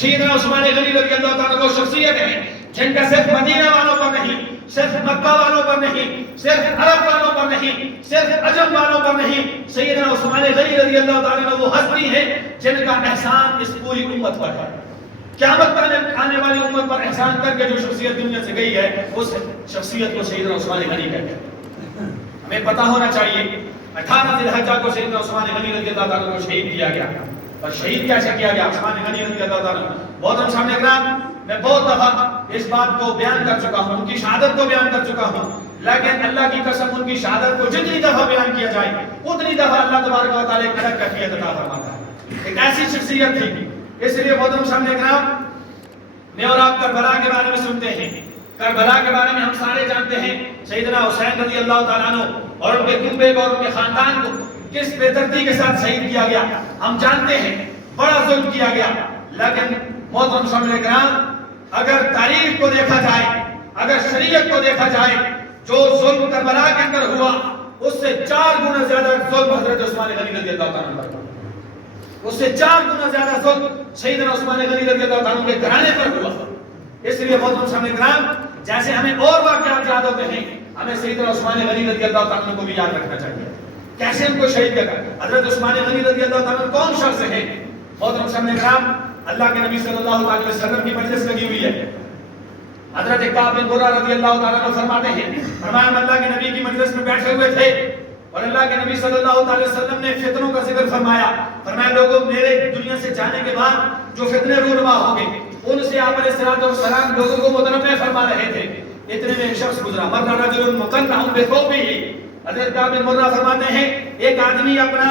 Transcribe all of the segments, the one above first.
سیدنا عثمان غنی رضی اللہ تعالیٰ وہ شخصیت ہے جن کا صرف مدینہ والوں پر نہیں، صرف مکہ والوں پر نہیں، صرف عرب والوں پر نہیں، صرف عجم والوں پر نہیں، سیدنا عثمان غنی رضی اللہ تعالیٰ وہ ہستی ہے جن کا احسان اس پوری امت پر ہے۔ قیامت آنے والی امت پر احسان کر کے جو شخصیت دنیا سے گئی ہے اس شخصیت کو سیدنا عثمان غنی کہتے ہیں۔ ہمیں پتہ ہونا چاہیے 18 ذی الحجہ کو سیدنا عثمان غنی رضی اللہ تعالیٰ کو شہید کیا گیا، اور شہید کیسے کیا گیا؟ عثمان غنی رضی اللہ تعالیٰ محترم سامنے اکرام، میں بہت دفعہ اس بات کو بیان کر چکا ہوں، ان کی شہادت کو بیان کر چکا ہوں، لیکن اللہ کی قسم ان کی شہادت کو جتنی دفعہ بیان کیا جائے اتنی دفعہ اللہ تبارک و تعالیٰ ایک الگ کیفیت عطا فرماتا ہے۔ ایک ایسی شخصیت تھی، اس لیے محترم سامنے اکرام، میں اور آپ کربلا کے بارے میں سنتے ہیں، کربلا کے بارے میں ہم سارے جانتے ہیں، سیدنا حسین رضی اللہ تعالیٰ عنہ اور ان کے کنبے کو اور ان کے خاندان کو کس بے دردی کے ساتھ شہید کیا گیا ہم جانتے ہیں، بڑا ظلم کیا گیا۔ لیکن محترم سامنے اکرام، اگر تاریخ کو دیکھا جائے، اگر شریعت کو دیکھا جائے، جو ظلم کربلا کے اندر ہوا اس سے 4 گنا زیادہ ظلم حضرت عثمان غنی رضی اللہ تعالیٰ عنہ پر، اس سے 4 گنا زیادہ ظلم سیدنا عثمان غنی رضی اللہ تعالیٰ عنہ کے گھرانے پر ہوا۔ اس لیے محترم سامنے اکرام، جیسے ہمیں اور واقعات یاد ہوتے ہیں، ہمیں سیدنا عثمان غنی رضی اللہ تعالیٰ عنہ کو بھی یاد رکھنا چاہیے۔ کیسے ان کو شہید کیا گیا؟ حضرت عثمان غنی رضی اللہ تعالیٰ عنہ کون شخص ہے؟ محترم سامنے اکرام، اللہ کے نبی صلی اللہ علیہ وسلم کی مجلس لگی ہوئی ہے، حضرت کعب بن مرہ رضی اللہ تعالیٰ عنہ فرماتے ہیں، فرمایا ہم اللہ کے نبی کی مجلس میں بیٹھے ہوئے تھے اور اللہ کے نبی صلی اللہ علیہ وسلم نے فتنوں کا ذکر فرمایا، فرمایا لوگوں میرے دنیا سے جانے کے بعد جو فتنے رونما ہوں گے ان سے آپ علیہ السلام لوگوں کو متنبع فرما رہے تھے۔ اتنے میں ایک شخص گزرا، مر رجل مقنع بثوبہ، حضرت کعب بن مرہ فرماتے ہیں ایک آدمی اپنا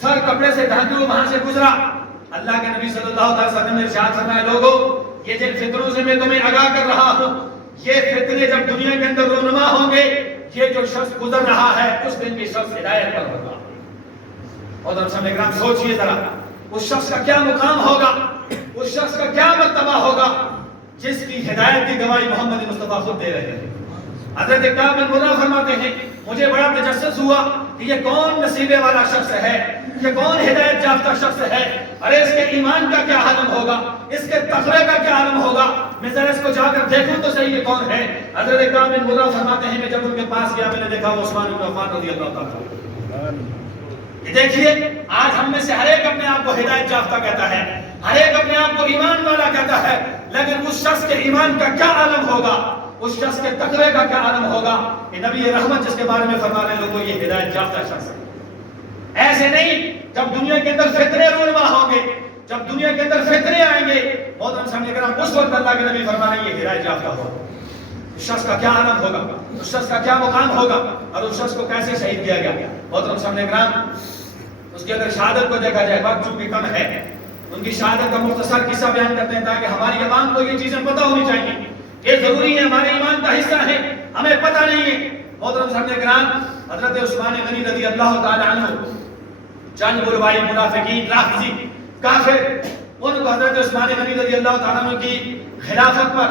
سر کپڑے سے ڈھانکے ہوئے وہاں سے گزرا، اللہ کے نبی صلی اللہ علیہ وسلم نے ارشاد فرمایا لوگوں یہ جن فتنوں سے میں تمہیں آگاہ کر رہا ہوں، یہ فتنے جب دنیا کے اندر رونما ہوں گے، یہ جو شخص گزر رہا ہے اس دن بھی شخص ہدایت پر ہوگا۔ اور ہم سب اکرام سوچئے ذرا، اس شخص کا کیا مقام ہوگا، اس شخص کا کیا مرتبہ ہوگا جس کی ہدایت کی گواہی محمد مصطفیٰ خود دے رہے ہیں۔ حضرت کعب بن مرہ فرماتے ہیں مجھے بڑا تجسس ہوا کہ یہ کون نصیبے والا شخص ہے، یہ کون ہدایت یافتہ شخص ہے، ارے اس کے ایمان کا کیا عالم ہوگا، اس کے تقوی کا کیا عالم ہوگا، میں ذرا اس کو جا کر دیکھوں تو صحیح یہ کون ہے۔ حضرت کعب بن مرہ فرماتے ہیں میں جب ان کے پاس گیا میں نے دیکھا وہ عثمان بن عفان رضی اللہ تعالیٰ عنہ۔ دیکھیے آج ہم میں سے ہر ایک اپنے آپ کو ہدایت یافتہ کہتا ہے، ہر ایک اپنے آپ کو ایمان والا کہتا ہے، لیکن اس شخص کے ایمان کا کیا عالم ہوگا، اس شخص کے تقوی کا کیا عالم ہوگا کہ نبی رحمت جس کے بارے میں فرما رہے ہیں لوگوں یہ ہدایت یافتہ شخص ہے۔ ایسے نہیں جب دنیا کے اندر فتنے رونما ہوں گے، جب دنیا کے اندر فتنے آئیں گے، محترم سامنے کرام اس وقت اللہ کے نبی فرما رہے ہیں یہ ہدایت یافتہ ہوگا۔ اس شخص کا کیا عالم ہوگا، اس شخص کا کیا مقام ہوگا اور اس شخص کو کیسے شہید کیا گیا۔ محترم سامنے کرام اس کی اگر شہادت کو دیکھا جائے، وقت چونکہ کم ہے، ان کی شہادت کا مختصر قصہ بیان کرتے ہیں تاکہ ہماری عوام کو یہ چیزیں پتہ ہونی چاہیے، یہ ضروری ہے، ہمارے ایمان کا حصہ ہے، ہمیں پتہ نہیں ہے۔ محترم صاحب کرام، حضرت عثمان غنی رضی اللہ تعالی عنہ چند بلوائی منافقین رافضی کافر ان کو حضرت عثمان غنی رضی اللہ تعالی عنہ کی خلافت پر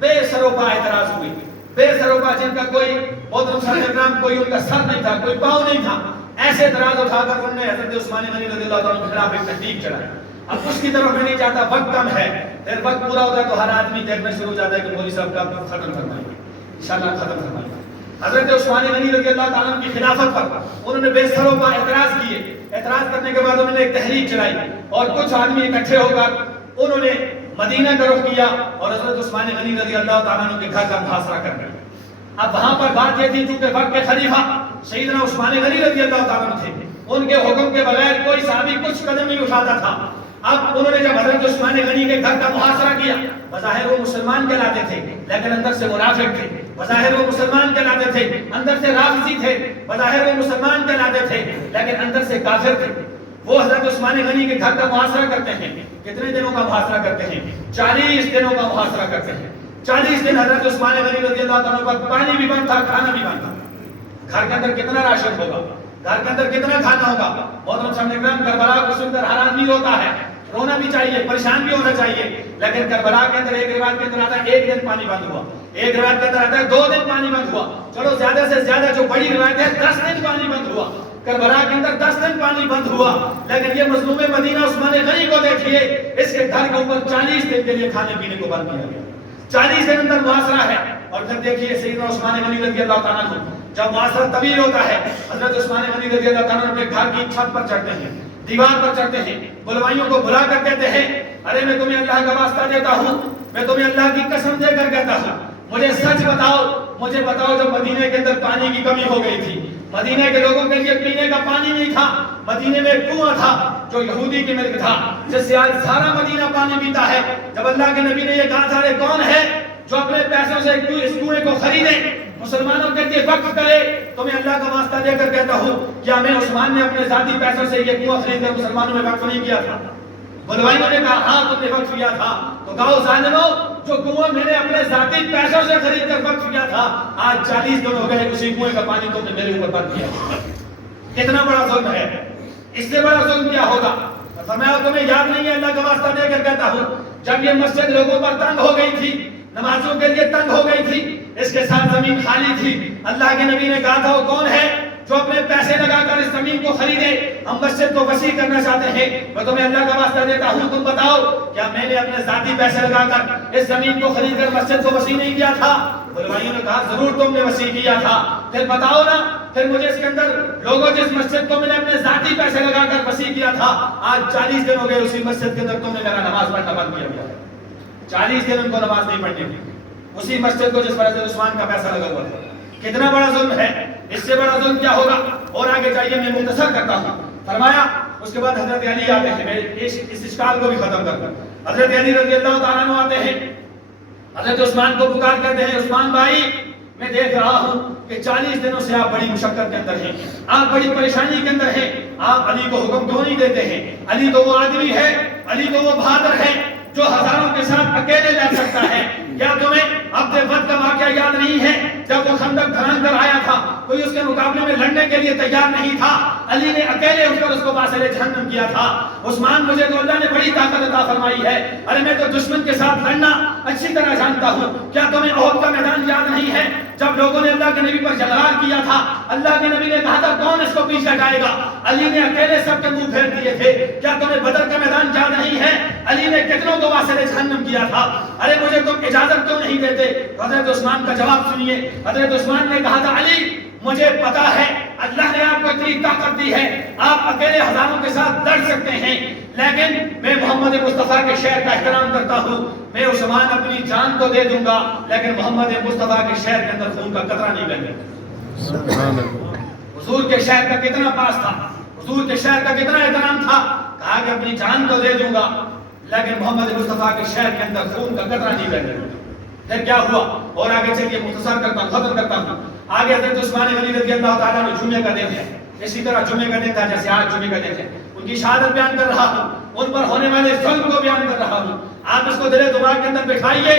بے سروپا اعتراض ہوئی، بے سروپا جن کا کوئی محترم صاحب کرام کوئی ان کا سر نہیں تھا، کوئی پاؤں نہیں تھا، ایسے اعتراض اٹھا کر انہوں نے حضرت عثمان غنی رضی اللہ تعالی عنہ کے خلاف ایک تحریک چلائی۔ اب اس کی طرف میں نہیں جاتا، وقت کم ہے، پھر وقت پورا ہوتا ہے تو ہر آدمی دیکھنا شروع ہو جاتا ہے کہ مولوی صاحب کا ختم فرمائیں گے، انشاءاللہ ختم فرمائیں گے۔ حضرت عثمان غنی رضی اللہ تعالیٰ عنہ کی خلافت پر انہوں نے بے سروپا اعتراض کیے، اعتراض کرنے کے بعد انہوں نے ایک تحریک چلائی اور کچھ آدمی اکٹھے ہو کر انہوں نے مدینہ کا رخ کیا اور حضرت عثمان غنی رضی اللہ تعالیٰ عنہ کے گھر کا محاصرہ کر دیا۔ اب وہاں پر بات یہ تھی چونکہ وقت کے خلیفہ سیدنا عثمان غنی رضی اللہ تعالیٰ عنہ تھے، ان کے حکم کے بغیر کوئی صحابی کچھ قدم نہیں اٹھاتا تھا۔ اب انہوں نے جب حضرت عثمان غنی کے گھر کا محاصرہ کیا، بظاہر وہ مسلمان کہلاتے تھے لیکن اندر سے منافق تھے، بظاہر وہ مسلمان کہلاتے تھے اندر سے رافضی تھے، بظاہر وہ مسلمان کہلاتے تھے لیکن اندر سے کافر تھے۔ وہ حضرت عثمان غنی کے گھر کا محاصرہ کرتے ہیں، کتنے دنوں کا محاصرہ کرتے ہیں؟ 40 دنوں کا محاصرہ کرتے ہیں۔ 40 دن حضرت عثمان غنی رضی اللہ تعالیٰ عنہ پر پانی بھی بند تھا، کھانا بھی بند تھا۔ گھر کے اندر کتنا راشن ہوگا، گھر کے اندر کتنا کھانا ہوگا؟ محترم صاحب اکرام، کربلا کو سن کر ہر آدمی روتا ہے، رونا بھی چاہیے، پریشان بھی ہونا چاہیے، لیکن کربلا کے اندر ایک روایت کے اندر آتا ہے 1 دن پانی بند ہوا، ایک روایت کے اندر آتا ہے 2 دن پانی بند ہوا، چلو زیادہ سے زیادہ جو بڑی روایت ہے 10 دن پانی بند ہوا، کربلا کے اندر 10 دن پانی بند ہوا، لیکن یہ مظلوم مدینہ عثمان غنی کو دیکھیے، اس کے گھر کے اوپر 40 دن کے لیے کھانے پینے کو بند کیا گیا، 40 دن اندر معاشرہ ہے۔ اور پھر دیکھیے سیدنا عثمان غنی رضی اللہ تعالیٰ عنہ، جب معاشرہ طویل ہوتا ہے، حضرت عثمان غنی رضی اللہ تعالیٰ عنہ اپنے گھر کی چھت پر چڑھتے ہیں، دیوار پر چڑھتے ہیں، بلوائیوں کو بلا کر کہتے ہیں ارے میں تمہیں اللہ کا واسطہ دیتا ہوں، میں تمہیں اللہ کی قسم دے کر کہتا ہوں، مجھے سچ بتاؤ، مجھے بتاؤ جب مدینے کے اندر پانی کی کمی ہو گئی تھی، مدینے کے لوگوں کے لیے پینے کا پانی نہیں تھا، مدینے میں ایک کنواں تھا جو یہودی کی ملک تھا، جس سے آج سارا مدینہ پانی پیتا ہے۔ جب اللہ کے نبی نے یہ کہا تھا کون ہے جو اپنے پیسوں سے اس کنویں کو خریدے، مسلمانوں کے لیے وقف کرے، تو میں اللہ کا واسطہ دے کر کہتا ہوں کیا میں عثمان نے اپنے ذاتی پیسوں سے یہ کنواں خرید کر مسلمانوں میں وقف نہیں کیا تھا؟ بلوائیوں نے کہا ہاں تم نے وقف کیا تھا، تو کہو ظالمو جو کنواں میں نے اپنے ذاتی پیسوں سے خرید کر وقف کیا تھا، آج 40 دن ہو گئے اسی کنویں کا پانی تم نے میرے اوپر بند کیا، کتنا بڑا ظلم ہے، اس سے بڑا ظلم کیا ہوگا؟ فرمایا تمہیں یاد نہیں ہے، اللہ کا واسطہ دے کر کہتا ہوں جب یہ مسجد لوگوں پر تنگ ہو گئی تھی، نمازوں کے لیے تنگ ہو گئی تھی، اس کے ساتھ زمین خالی تھی، اللہ کے نبی نے کہا تھا وہ کون ہے جو اپنے پیسے لگا کر اس زمین کو خریدے، ہم مسجد کو وسیع کرنا چاہتے ہیں، میں تمہیں اللہ کا واسطہ دیتا ہوں، تم بتاؤ کیا میں نے اپنے ذاتی پیسے لگا کر اس زمین کو خرید کر مسجد کو وسیع نہیں کیا تھا؟ بلوائیوں نے کہا ضرور تم نے وسیع کیا تھا، پھر بتاؤ نا، پھر مجھے اس کے اندر لوگوں جس مسجد کو میں نے اپنے ذاتی پیسے لگا کر وسیع کیا تھا، آج 40 دن ہو گئے اسی مسجد کے اندر تم نے میرا نماز پڑھنا بند کیا گیا، 40 دن ان کو نماز نہیں پڑھنی تھی اسی مسجد کو جس پر حضرت عثمان کا پیسہ لگا ہوا تھا، کتنا بڑا ظلم ہے، اس سے بڑا ظلم کیا ہوگا؟ اور آگے چاہیے میں مختصر کرتا ہوں، فرمایا اس کے بعد حضرت علی آتے ہیں، میں اس اشکال کو بھی ختم کرتا ہوں، حضرت علی رضی اللہ تعالیٰ عنہ آتے ہیں، حضرت عثمان کو پکار کرتے ہیں عثمان بھائی میں دیکھ رہا ہوں کہ 40 دنوں سے آپ بڑی مشقت کے اندر ہیں، آپ بڑی پریشانی کے اندر ہیں، آپ علی کو حکم کیوں نہیں دیتے ہیں؟ علی تو وہ آدمی ہے، علی تو وہ بہادر ہے جو ہزاروں کے ساتھ اکیلے لڑ سکتا ہے، کیا تمہیں عبد ود کا واقعہ یاد نہیں ہے جب وہ خندق دھران کر آیا تھا، کوئی اس کے مقابلے میں لڑنے کے لیے تیار نہیں تھا، علی نے اکیلے اٹھ کر اس کو باصل جہنم کیا تھا۔ عثمان مجھے تو اللہ نے بڑی طاقت عطا فرمائی ہے، ارے میں تو دشمن کے ساتھ لڑنا اچھی طرح جانتا ہوں، کیا تمہیں احد کا میدان یاد نہیں ہے جب لوگوں نے اللہ کے نبی پر جلال کیا تھا، اللہ کے نبی نے کہا تھا کون اس کو پیچھے ہٹائے گا، علی نے اکیلے سب کے منہ پھیر دیے تھے، کیا تمہیں بدر کا میدان یاد نہیں ہے، علی نے کتنوں کو واصل جہنم کیا تھا، ارے مجھے تم اجازت کیوں نہیں دیتے؟ حضرت عثمان کا جواب سنیے، حضرت عثمان نے کہا تھا علی مجھے پتا ہے اللہ نے آپ کو اتنی طاقت دی ہے، آپ اکیلے ہزاروں کے ساتھ لڑ سکتے ہیں، لیکن میں محمد مصطفیٰ کے شہر کا احترام کرتا ہوں، میں عثمان اپنی جان تو دے دوں گا لیکن محمد مصطفیٰ کے شہر کے اندر خون کا قطرہ نہیں بہے گا۔ حضور کے شہر کا کتنا پاس تھا، حضور کے شہر کا کتنا احترام تھا، کہا کہ اپنی جان تو دے دوں گا لیکن محمد مصطفیٰ کے شہر کے اندر خون کا قطرہ نہیں بہے گا۔ پھر کیا ہوا؟ اور آگے چلیے مختصر کرتا ہوں، ختم کرتا ہوں۔ آگے حضرت عثمان غنی رضی اللہ تعالیٰ عنہ جمعے کا دن ہے، اسی طرح جمعے کا دن تھا جیسے آج جمعے کا دن ہے، ان کی شہادت بیان کر رہا ہوں، ان پر ہونے والے ظلم کو بیان کر رہا ہوں، آپ اس کو دل دماغ کے اندر بٹھائیے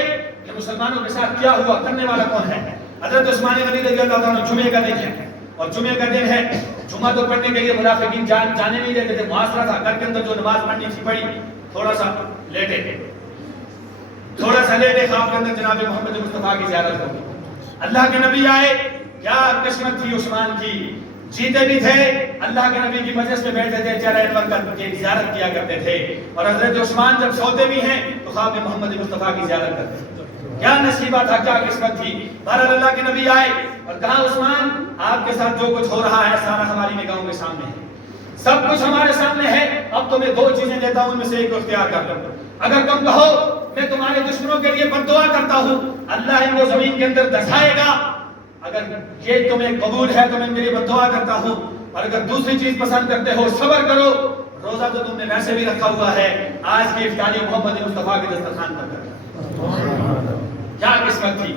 کہ مسلمانوں کے ساتھ کیا ہوا، کرنے والا کون ہے۔ حضرت عثمان غنی رضی اللہ تعالیٰ عنہ جمعے کا دن ہے، اور جمعے کا دن ہے، جمعہ تو پڑھنے کے لیے منافقین جانے نہیں دیتے تھے، معاشرہ تھا، گھر کے اندر جو نماز پڑھنی تھی پڑھی، تھوڑا سا لیٹے خواب کے اندر جناب محمد مصطفیٰ کی زیارت ہوگی، اللہ کے نبی آئے، کیا قسمت تھی عثمان کی، جیتے بھی تھے اللہ کے نبی کی مجلس میں بیٹھتے تھے، چہرہ انور کی زیارت کیا کرتے تھے، اور حضرت عثمان جب سوتے بھی ہیں تو خواب میں محمد مصطفیٰ کی زیارت کرتے تھے، کیا نصیبہ تھا، کیا قسمت تھی۔ بہرحال اللہ کے نبی آئے اور کہا عثمان آپ کے ساتھ جو کچھ ہو رہا ہے سارا ہماری نگاہوں کے سامنے ہے، سب کچھ ہمارے سامنے ہے، اب تمہیں دو چیزیں دیتا ہوں ان میں سے ایک کو اختیار کر لو، اگر تم کہو میں تمہارے دشمنوں کے لیے بد دعا کرتا ہوں اللہ ان کو زمین کے اندر دھسائے گا، اگر یہ تمہیں قبول ہے تو میں ان کے لیے بد دعا کرتا ہوں، اور اگر دوسری چیز پسند کرتے ہو صبر کرو، روزہ تو تم نے ویسے بھی رکھا ہوا ہے، آج کی افطاری محمد مصطفیٰ کے دسترخوان پر کر۔ کیا قسمت تھی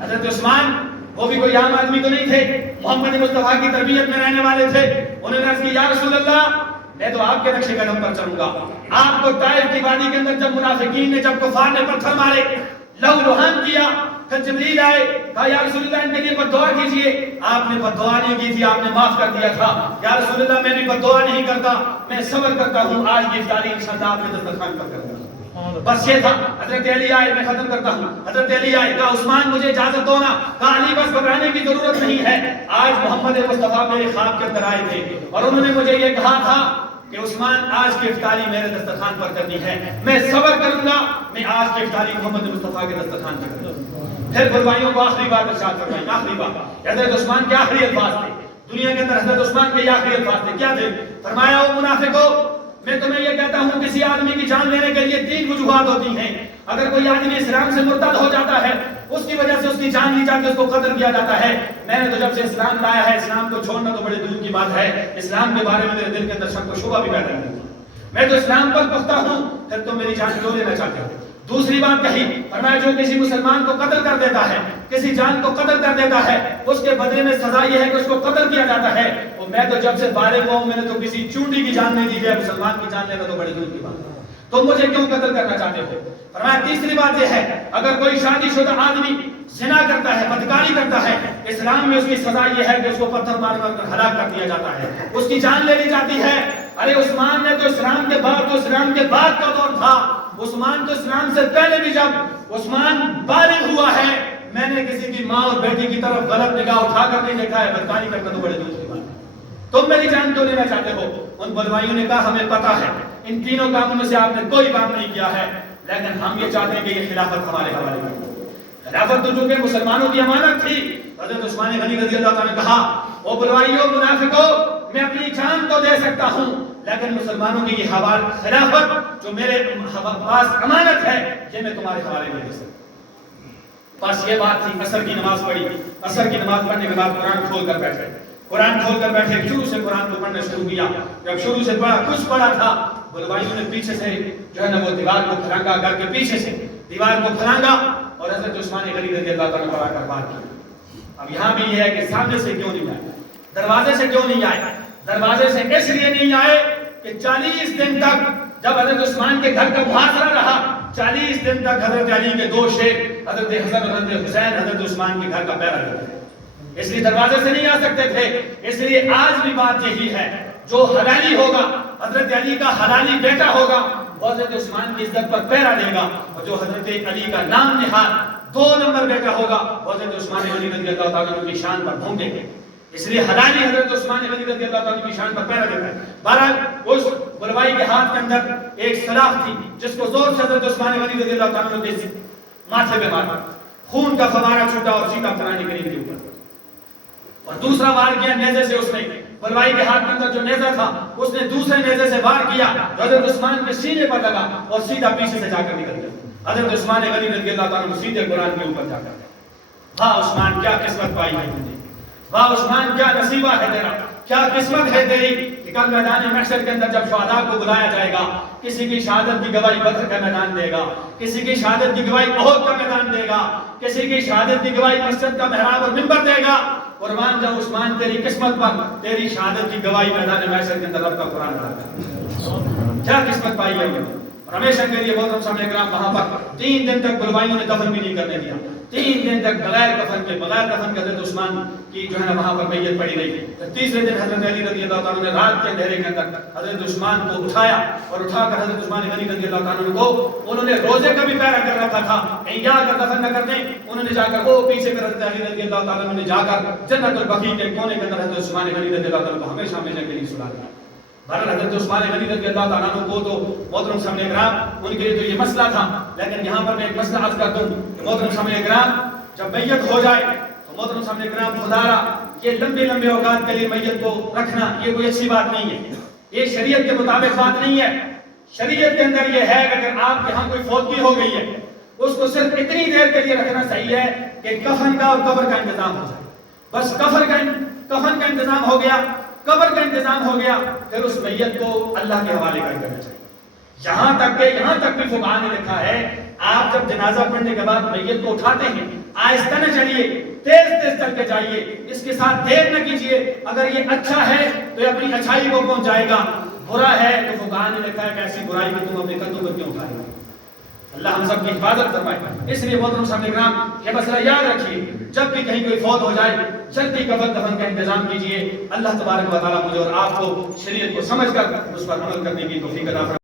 حضرت عثمان، وہ بھی کوئی عام آدمی تو نہیں تھے، محمد مصطفیٰ کی تربیت میں رہنے والے تھے، انہوں نے عرض کی یا رسول اللہ میں تو آپ کے نقش قدم پر چلوں گا، آپ کو طائف کی وادی کے اندر جب منافقین نے، جب کفار نے پتھر مارے، لہو لہان کیا، پھر جبریل آئے، کہا یا رسول اللہ ان کے لیے بد دعا کیجئے، آپ نے بد دعا نہیں کی تھی، آپ نے معاف کر دیا تھا، یا رسول اللہ میں بھی بد دعا نہیں کرتا، میں صبر کرتا ہوں، آج کی افطاری انشاءاللہ آپ کے دسترخوان پر کروں گا۔ بس یہ تھا. حضرت علی آئے, میں ختم کرتا ہوں, حضرت علی آئے, کہا عثمان مجھے اجازت دو نا, کہا علی بس گھبرانے کی ضرورت نہیں ہے. آج محمد مصطفیٰ میرے خواب کے اندر آئے تھے اور انہوں نے مجھے یہ کہا تھا کہ عثمان آج کی افطاری میرے دسترخوان پر کرنی ہے, میں صبر کروں گا, میں آج کی افطاری محمد مصطفیٰ کے دسترخوان پر کروں گا. پھر بھائیوں کو آخری بات ارشاد فرمائی, آخری بات. حضرت عثمان کے آخری الفاظ تھے دنیا کے اندر, حضرت عثمان کے آخری الفاظ تھے, کیا تھے؟ فرمایا او منافقو, میں تمہیں یہ کہتا ہوں کسی آدمی کی جان لینے کے لیے 3 وجوہات ہوتی ہیں. اگر کوئی آدمی اسلام سے مرتد ہو جاتا ہے, اس کی وجہ سے اس کی جان لی جاتی ہے, اس کو قتل کیا جاتا ہے. میں نے تو جب سے اسلام لایا ہے, اسلام کو چھوڑنا تو بڑے دور کی بات ہے, اسلام کے بارے میں میرے دل کے اندر شک و شبہ بھی پیدا نہیں ہوتا. میں تو اسلام پر پختہ ہوں, پھر تم میری جان کیوں لینا چاہتے ہو؟ دوسری بات کہی, فرمایا جو کسی مسلمان کو قتل کر دیتا ہے, کسی جان کو قتل کر دیتا ہے, اس کے بدلے میں سزا یہ ہے کہ اس کو قتل کیا جاتا ہے. اور میں تو جب سے بالغ ہوا ہوں, میں نے تو کسی چونٹی کی جان نہیں دی ہے, مسلمان کی جان لینا تو بڑی دور کی بات ہے. تم مجھے کیوں قتل کرنا چاہتے ہو؟ فرمایا تیسری بات یہ ہے, اگر کوئی شادی شدہ آدمی زنا کرتا ہے, بدکاری کرتا ہے, اسلام میں اس کی سزا یہ ہے کہ اس کو پتھر مار مار کر ہلاک کر دیا جاتا ہے, اس کی جان لے لی جاتی ہے. ارے عثمان نے تو اسلام کے بعد کا دور تھا, عثمان تو اسلام سے پہلے بھی, جب عثمان بالغ ہوا ہے, میں نے کسی کی ماں اور بیٹی کی طرف غلط نگاہ اٹھا کر نہیں دیکھا ہے. بدکاری کرنا تو بڑے دور کی بات ہے. تم میری جان کیوں لینا چاہتے ہو؟ ان بلوائیوں نے کہا ہمیں پتا ہے ان تینوں کاموں میں سے آپ نے کوئی کام نہیں کیا ہے, لیکن ہم یہ چاہتے ہیں کہ یہ خلافت ہمارے حوالے کر دو. خلافت تو چونکہ مسلمانوں کی امانت تھی. حضرت عثمان غنی رضی اللہ تعالیٰ نے کہا او بلوائیوں, منافقوں, میں اپنی جان تو دے سکتا ہوں, لیکن مسلمانوں کی یہ خلافت جو میرے پاس امانت ہے, یہ میں تمہارے حوالے نہیں دے سکتا. بس یہ بات تھی. عصر کی نماز پڑھی, عصر کی نماز پڑھنے کے بعد قرآن کھول کر بیٹھے, شروع سے قرآن کو پڑھنا شروع کیا. جب شروع سے پڑھا, کچھ پڑھا تھا, بلوائیوں نے پیچھے سے جو ہے نا وہ دیوار کو پھلانگا, گھر کے پیچھے سے دیوار کو پھلانگا اور حضرت عثمان غنی رضی اللہ تعالیٰ نے کر بات کی. اب یہاں بھی یہ ہے کہ سامنے سے کیوں نہیں آئے, دروازے سے کیوں نہیں آئے؟ دروازے سے اس لیے نہیں آئے کہ 40 دن تک جب حضرت عثمان کے گھر کا محاصرہ رہا, 40 دن تک حضرت علی کے 2 شیر, حضرت حسن, حضرت حسین, حضرت عثمان کے گھر کا پہرا دیتے تھے, اس لیے دروازے سے نہیں آ سکتے تھے. اس لیے آج بھی بات یہی ہے, جو حلالی ہوگا, حضرت علی کا حلالی بیٹا ہوگا, وہ حضرت عثمان کی عزت پر پہرا دے گا, اور جو حضرت علی کا نام نہاد 2 نمبر بیٹا ہوگا, وہ حضرت عثمان غنی رضی اللہ تعالیٰ عنہ کی شان پر بھونکیں گے. اس لیے حلالی حضرت عثمان غنی رضی اللہ تعالیٰ عنہ کی شان پر پہرا دیتا ہے. بہرحال اس بلوائی کے ہاتھ کے اندر ایک سلاح تھی, جس کو زور سے حضرت عثمان غنی رضی اللہ تعالیٰ عنہ کے ماتھے پہ مارا, خون کا فوارہ چھوٹا اور سیدھا قرآن کریم کے اوپر. اور دوسرا وار کیا نیزے سے, اس نے بلوائی کے ہاتھ کے اندر جو نیزہ تھا, اس نے دوسرے نیزے سے وار کیا, حضرت عثمان کے سینے پر لگا اور سیدھا پیچھے سے جا کر نکل گیا. حضرت عثمان غنی رضی اللہ تعالیٰ عنہ سیدھے قرآن کے اوپر جا کر گئے. واہ عثمان, کیا قسمت پائی ہے تم نے, واہ عثمان, کیا نصیبہ ہے تیرا, کیا قسمت ہے تیری کہ کل میدان محشر کے اندر جب شہداء کو بلایا جائے گا, کسی کی شہادت کی گواہی بدر کا میدان دے گا, کسی کی شہادت کی گواہی احد کا میدان دے گا, کسی کی شہادت کی گواہی مسجد کا محراب اور منبر دے گا. قربان جاؤ عثمان, تیری قسمت پر تیری شہادت کی گواہی میدان محشر کے اندر رب کا قرآن پڑھا. کیا قسمت پائی ہے. اور ہمیشہ کے لیے محترم سامعین کرام, وہاں پر 3 دن تک بلوائیوں نے دفن بھی نہیں کرنے دیا. 3 دن تک بغیر کفن کے حضرت عثمان کی جو ہے نا وہاں پر میت پڑی رہی. تیسرے دن حضرت علی رضی اللہ تعالیٰ نے رات کے اندھیرے کے اندر حضرت عثمان کو اٹھایا اور اٹھا کر حضرت عثمان غنی رضی اللہ تعالیٰ کو, انہوں نے روزے کا بھی پہرا کر رکھا تھا, یا اگر دفن نہ کر دیں, انہوں نے جا کر وہ پیچھے کر حضرت علی رضی اللہ تعالیٰ نے جا کر جنت البقیع کے کونے کے اندر حضرت عثمان غنی رضی اللہ تعالیٰ کو ہمیشہ ہمیشہ کے لیے سلا دیا. بہرحال حضرت عثمان غنی رضی اللہ تعالیٰ عنہ کو تو محترم سامعین کرام ان کے لیے تو یہ مسئلہ تھا, لیکن یہاں پر میں ایک مسئلہ عرض کر دوں کہ محترم سامعین کرام, جب میت ہو جائے تو محترم سامعین کرام, خدا را یہ لمبے اوقات کے لیے میت کو رکھنا یہ کوئی اچھی بات نہیں ہے, یہ شریعت کے مطابق بات نہیں ہے. شریعت کے اندر یہ ہے کہ اگر آپ کے ہاں کوئی فوتگی ہو گئی ہے, اس کو صرف اتنی دیر کے لیے رکھنا صحیح ہے کہ کفن کا اور قبر کا انتظام ہو جائے. بس کفن کا انتظام ہو گیا, قبر کا انتظام ہو گیا, پھر اس میت کو اللہ کے حوالے کر دینا چاہیے. یہاں تک بھی فقہاء نے لکھا ہے, آپ جب جنازہ پڑھنے کے بعد میت کو اٹھاتے ہیں, آہستہ نہ چلیے, تیز چل کے جائیے, اس کے ساتھ دیر نہ کیجیے. اگر یہ اچھا ہے تو یہ اپنی اچھائی کو پہنچ جائے گا, برا ہے تو فقہاء نے لکھا ہے کہ ایسی برائی کو تم اپنے قدموں پر کیوں اٹھائے گا. اللہ ہم سب کی حفاظت فرمائے. اس لیے محترم سامعین کرام, یہ مسئلہ یاد رکھیے, جب بھی کہیں کوئی فوت ہو جائے جلدی کفن دفن کا انتظام کیجیے. اللہ تبارک و تعالیٰ مجھے اور آپ کو شریعت کو سمجھ کر اس پر عمل کرنے کی توفیق عطا فرمائے.